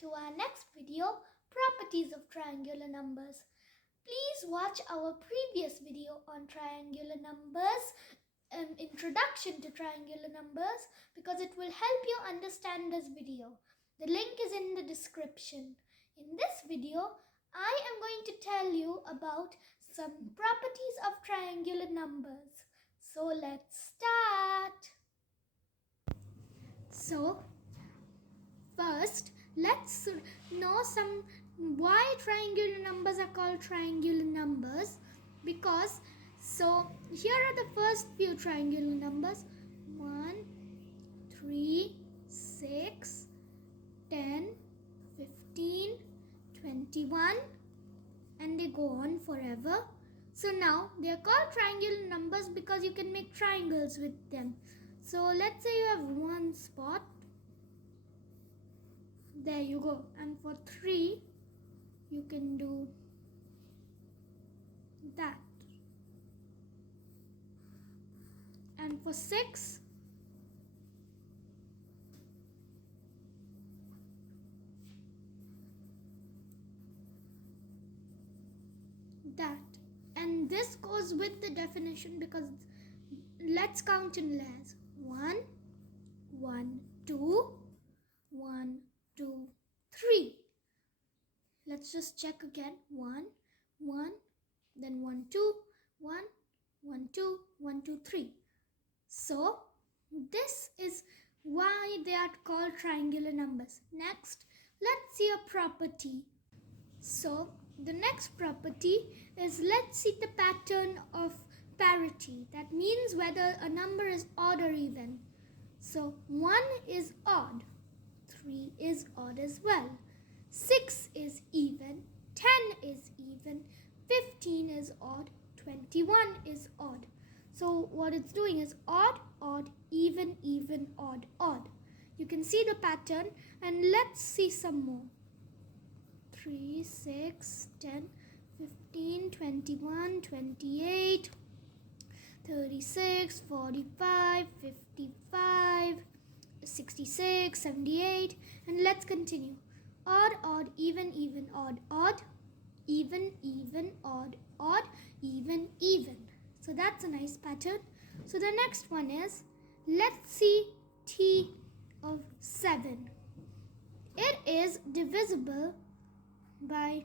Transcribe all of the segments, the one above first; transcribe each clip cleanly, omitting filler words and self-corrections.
to our next video, Properties of Triangular Numbers. Please watch our previous video on triangular numbers, introduction to triangular numbers, because it will help you understand this video. The link is in the description. In this video, I am going to tell you about some properties of triangular numbers. So let's start. So first, let's know why triangular numbers are called triangular numbers. Because here are the first few triangular numbers: 1, 3, 6, 10, 15, 21, and they go on forever. So now they are called triangular numbers because you can make triangles with them. So let's say you have one spot. There you go. And for 3, you can do that. And for 6, that. And this goes with the definition because let's count in layers. 1, 1, 2, 1, 2, 3. Let's just check again. 1, 1, then 1, 2, 1, 1, 2, 1, 2, 3. So this is why they are called triangular numbers. Next, let's see a property. So the next property is, let's see the pattern of parity. That means whether a number is odd or even. So 1 is odd, 3 is odd as well, 6 is even, 10 is even, 15 is odd, 21 is odd. So what it's doing is odd, odd, even, even, odd, odd. You can see the pattern, and let's see some more. 3, 6, 10, 15, 21, 28, 36, 45, 55, 66, 78, and let's continue. Odd, odd, even, even, odd, odd, even, even, odd, odd, even, even. So that's a nice pattern. So the next one is, let's see T of 7. It is divisible by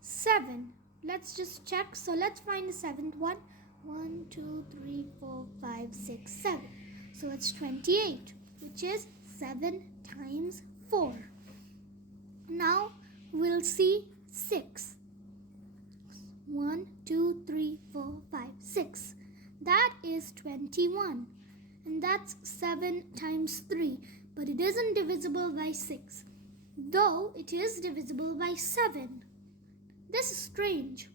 7. Let's just check. So let's find the seventh one. 1, 2, 3, 4, 5, 6, 7. So it's 28, which is 7 times 4. Now we'll see 6. 1, 2, 3, 4, 5, 6. That is 21. And that's 7 times 3. But it isn't divisible by 6. Though it is divisible by 7. This is strange.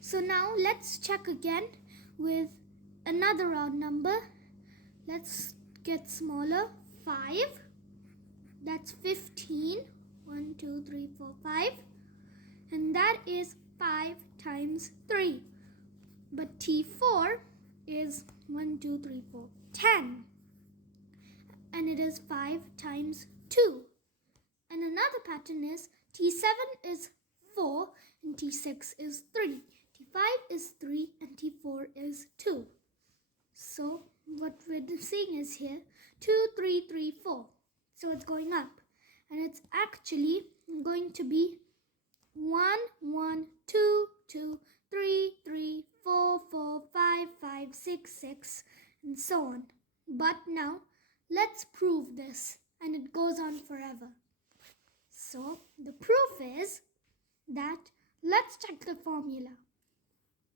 So now let's check again with another odd number. Let's get smaller. 5. That's 15. 1, 2, 3, 4, 5. And that is 5 times 3. But T4 is 1, 2, 3, 4, 10. And it is 5 times 2. And another pattern is T7 is 4 and T6 is 3. T5 is 3 and T4 is 2. So what we're seeing is here 2, 3, 3, 4. So it's going up. And it's actually going to be 1, 1, 2, 2, 3, 3, 4, 4, 5, 5, 6, 6, and so on. But now let's prove this, and it goes on forever. So the proof is that, let's check the formula.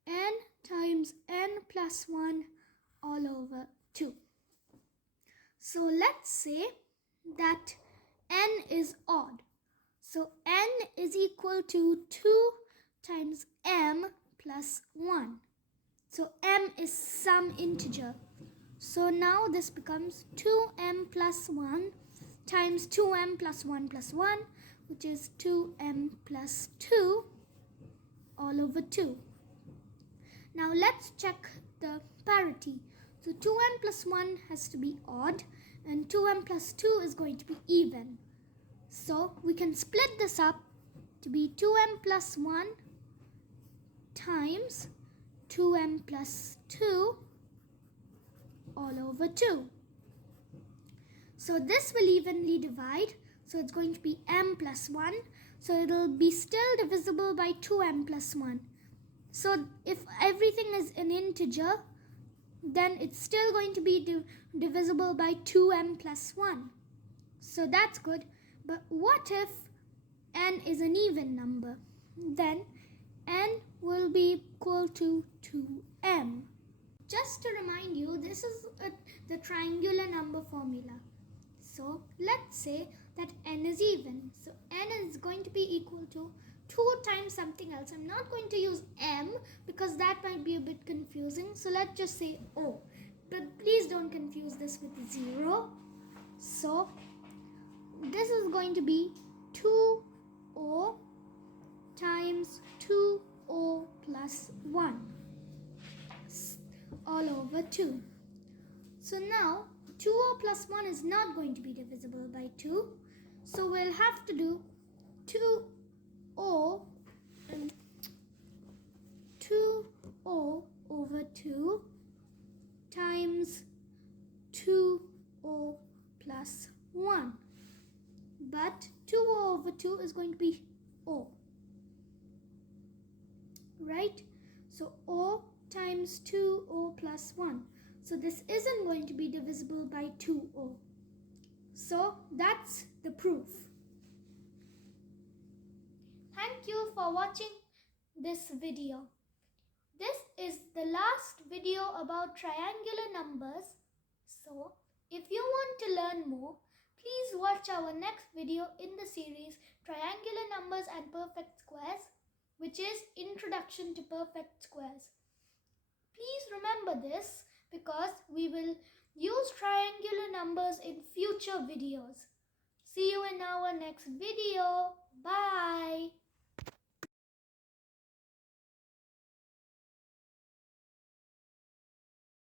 N times n plus 1 all over 2. So let's say that n is odd. So n is equal to 2 times m plus 1. So m is some integer. So now this becomes 2m plus 1 times 2m plus 1 plus 1, which is 2m plus 2 all over 2. Now let's check the parity. So 2m plus 1 has to be odd, and 2m plus 2 is going to be even. So we can split this up to be 2m plus 1 times 2m plus 2 all over 2. So this will evenly divide. So it's going to be m plus 1. So it will be still divisible by 2m plus 1. So if everything is an integer, then it's still going to be divisible by 2m plus 1. So that's good. But what if n is an even number? Then n will be equal to 2m. Just to remind you, this is the triangular number formula. So let's say that n is even. So n is going to be equal to 2 times something else. I'm not going to use m because that might be a bit confusing. So let's just say o. But please don't confuse this with 0. So this is going to be 2o times 2o plus 1 all over 2. So now 2o plus 1 is not going to be divisible by 2. So we'll have to do 2o over 2 times 2o plus 1. But 2o over 2 is going to be o. Right? So o times 2o plus 1. So this isn't going to be divisible by 2o. So that's the proof. Thank you for watching this video. This is the last video about triangular numbers. So if you want to learn more, please watch our next video in the series Triangular Numbers and Perfect Squares, which is Introduction to Perfect Squares. Please remember this because we will use triangular numbers in future videos. See you in our next video. Bye.